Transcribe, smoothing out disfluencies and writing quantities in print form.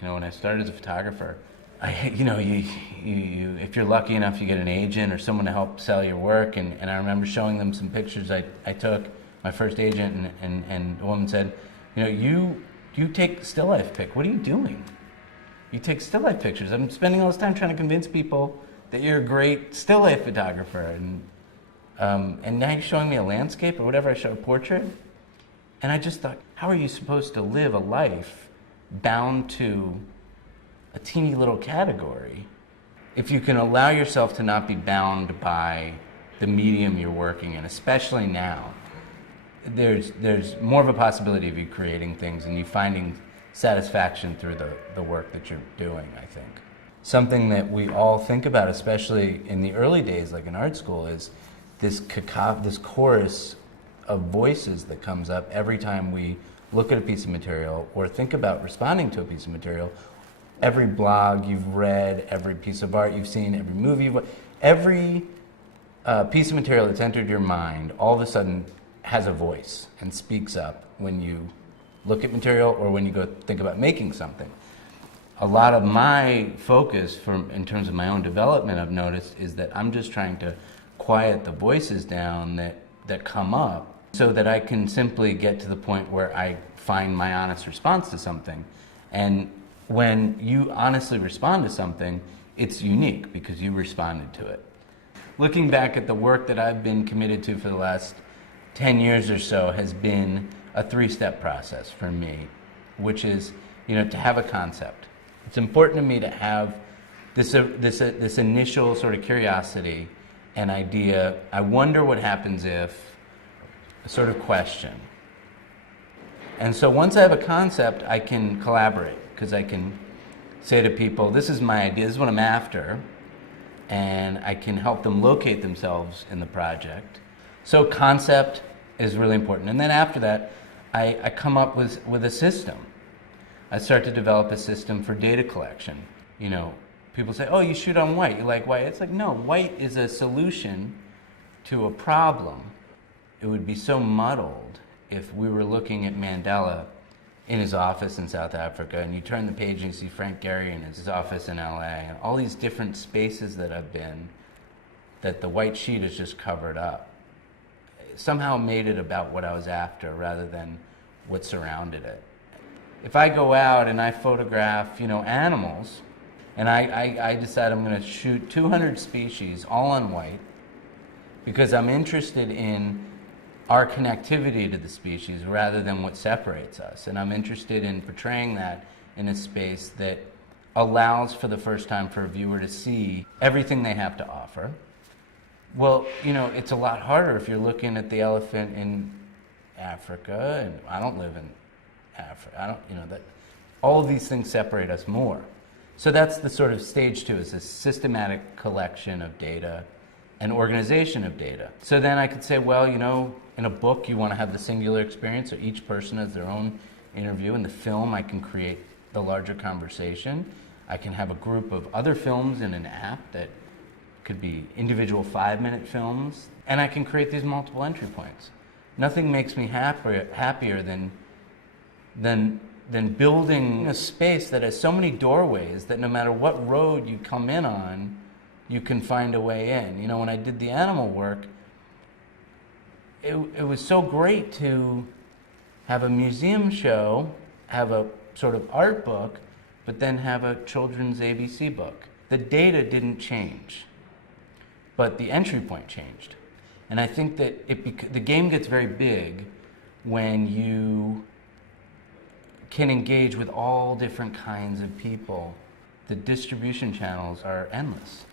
when I started as a photographer, if you're lucky enough, you get an agent or someone to help sell your work. And I remember showing them some pictures I took, my first agent, and the woman said, you take still life pic. What are you doing? You take still life pictures. I'm spending all this time trying to convince people that you're a great still life photographer. And now you're showing me a landscape or whatever. I showed a portrait. And I just thought, how are you supposed to live a life bound to a teeny little category if you can allow yourself to not be bound by the medium you're working in, especially now? There's more of a possibility of you creating things and you finding satisfaction through the work that you're doing, I think. Something that we all think about, especially in the early days, like in art school, is this chorus of voices that comes up every time we look at a piece of material or think about responding to a piece of material. Every blog you've read, every piece of art you've seen, every movie every piece of material that's entered your mind all of a sudden has a voice and speaks up when you look at material or when you go think about making something. A lot of my focus in terms of my own development, I've noticed, is that I'm just trying to quiet the voices down that come up so that I can simply get to the point where I find my honest response to something. And when you honestly respond to something, it's unique because you responded to it. Looking back at the work that I've been committed to for the last 10 years or so has been a three-step process for me, which is, to have a concept. It's important to me to have this initial sort of curiosity and idea. I wonder what happens if, a sort of question. And so once I have a concept, I can collaborate, because I can say to people, this is my idea, this is what I'm after, and I can help them locate themselves in the project. So concept is really important. And then after that, I come up with a system. I start to develop a system for data collection. People say, oh, you shoot on white, you like white. It's like, no, white is a solution to a problem. It would be so muddled if we were looking at Mandela in his office in South Africa, and you turn the page and you see Frank Gehry in his office in LA, and all these different spaces that I've been, that the white sheet is just covered up. It somehow made it about what I was after rather than what surrounded it. If I go out and I photograph, animals, and I decide I'm going to shoot 200 species all on white because I'm interested in our connectivity to the species rather than what separates us. And I'm interested in portraying that in a space that allows for the first time for a viewer to see everything they have to offer. Well, it's a lot harder if you're looking at the elephant in Africa, and I don't live in Africa. That all of these things separate us more. So that's the sort of stage two, is a systematic collection of data and organization of data. So then I could say, well, in a book you want to have the singular experience, so each person has their own interview. In the film I can create the larger conversation. I can have a group of other films in an app that could be individual 5-minute films, and I can create these multiple entry points. Nothing makes me happier than building a space that has so many doorways that no matter what road you come in on, you can find a way in. When I did the animal work, it was so great to have a museum show, have a sort of art book, but then have a children's ABC book. The data didn't change, but the entry point changed. And I think that the game gets very big when you can engage with all different kinds of people. The distribution channels are endless.